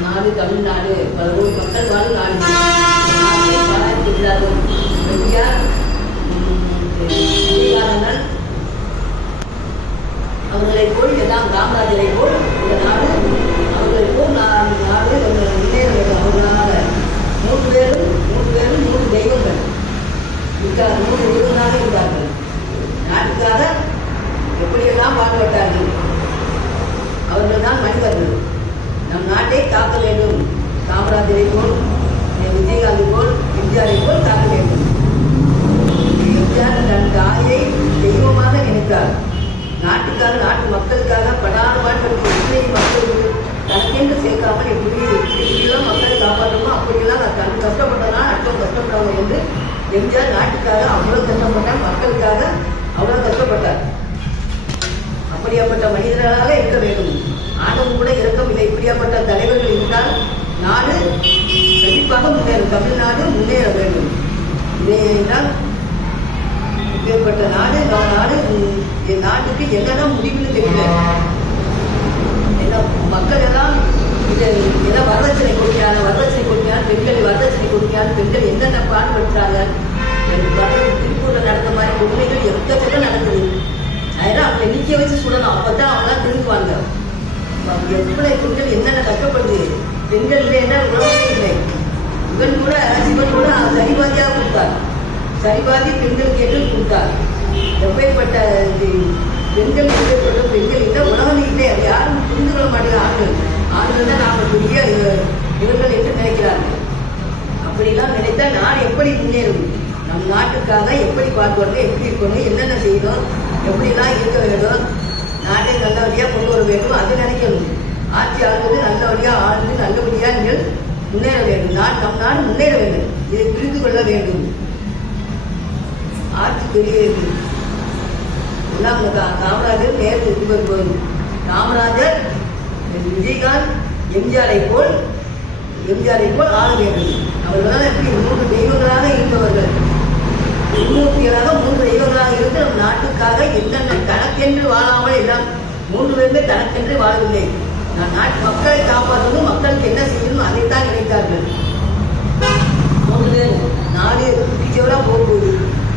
நம் நாடு தமிழ்நாடு பல கோடி மக்கள் வாழும் நாடு. நாட்டை பாராட்டி விழாவும் பெரியார் விவேகானந்தன் அவர்களை போல் எல்லாம் காமராஜரை போல் இந்த நாடு அவர்களை போல் நாடு முன்னேற வேண்டும். அவர்களாக மூன்று பேரும் மூன்று தெய்வங்கள் இருக்கார். 3 தெய்வங்களாக இருந்தார்கள். நாட்டுக்காக எப்படியெல்லாம் பாடுபட்டார்கள். அவர்கள் தான் மனிதர்கள். நம் நாட்டை காக்க வேண்டும். காமராஜரை போல் விஜயகாந்தை போல் எம்ஜிஆரை போல் காக்க வேண்டும். எம்ஜிஆர் தன் தாயை தெய்வமாக நினைத்தார். நாட்டுக்காக நாட்டு மக்களுக்காக படாத பாடுபட்டு எத்தனை மக்களுக்கு தனக்கென்று சேர்க்காமல் எப்படியெல்லாம் மக்களை காப்பாற்றணுமோ அப்படியெல்லாம் தன் கஷ்டப்பட்டதான் அடுத்தவங்க கஷ்டப்படுவாங்க என்று எம்ஜிஆர் நாட்டுக்காக அவ்வளோ கஷ்டப்பட்டார். மக்களுக்காக அவ்வளோ கஷ்டப்பட்டார். அப்படியாப்பட்ட மனிதர்களாக இருக்க வேண்டும். ஆணவம் கூட இறக்கவில்லை. இப்படியாப்பட்ட தலைவர்கள் இருந்தால் நாடு கண்டிப்பாக முன்னேறும். தமிழ்நாடு முன்னேற வேண்டும். இதேதான் இப்பேற்பட்ட நாடு நாடு என் நாட்டுக்கு என்னதான் முடிவுன்னு தெரியல. மக்கள் எல்லாம் எல்லாம் வரதட்சணை கொடுக்கிறாங்க பெண்களை வரதட்சணை கொடுக்கிறாங்க. பெண்கள் என்னென்ன பாடுபடுறாங்க. திருப்பூர்ல நடந்த மாதிரி உண்மைகள் எக்கச்சக்கம் நடக்குது. அதெல்லாம் அவங்க நிக்க வச்சு சுடணும். அப்பதான் அவங்க திரும்புவாங்க. எத்தனை பெண்கள் என்னென்ன கஷ்டப்படுது. பெண்கள் இல்லை என்ன உலகமே இல்லை. சிவன் கூட சரிபாதியாக கொடுத்தார். சரிபாதி பெண்களுக்கு என்று கொடுத்தார். எப்பேற்பட்ட பெண்கள் எப்பேற்பட்ட பெண்கள் இல்லை உலகமே இல்லை. அது யாரும் புரிந்து கொள்ள மாட்டேங்க. ஆண்கள் தான் நாம பெரிய இவர்கள் என்று நினைக்கிறார்கள். அப்படிலாம் நினைத்தால் நாடு எப்படி முன்னேறும். நம் நாட்டுக்காக எப்படி பார்க்கணும், எப்படி இருக்கணும், என்னென்ன செய்யணும், எப்படிலாம் இருக்க வேண்டும், நாட்டை நல்லபடியாக கொண்டு வர வேண்டும். அதை நினைக்கணும். ஆட்சி ஆளுவது நல்லபடியாக ஆழ்ந்து நல்லபடியாக நீங்கள் முன்னேற வேண்டும். நம் நாடு முன்னேற வேண்டும். இதை புரிந்து கொள்ள வேண்டும். ஆட்சி பெரிய எல்லாம் காமராஜர் நேரத்தில் இருக்கும்போது காமராஜர் விஜயகாந்த் எம்ஜிஆரை போல் ஆள வேண்டும். அவர்களால் எப்படி 3 தெய்வங்களாக இருந்தவர்கள். முன்னூற்றிகளாக 3 தெய்வங்களாக இருந்து நம் நாட்டுக்காக என்னென்ன தனக்கென்று வாழாமல் எல்லாம் 3 பேருமே தனக்கென்று வாழவில்லை. நான் நாட்டு மக்களை காப்பாற்றணும், மக்களுக்கு என்ன செய்யணும் அதைத்தான் நினைத்தார்கள். 3 பேர் நாடு பிடிச்சவராக போகும்போது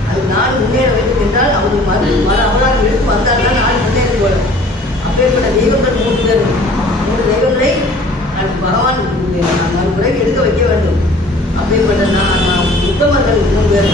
அது நாடு முன்னேற வேண்டும் என்றால் அவர்கள் அவரால் எடுத்து வந்தால்தான் நாடு முன்னேறி போல. அப்பேற்பட்ட தெய்வங்கள் 3 பேர். 3 தெய்வங்களை பகவான் மறுபுறம் எடுக்க வைக்க வேண்டும். அப்பேற்பட்ட உத்தமர்கள் 3 பேர்.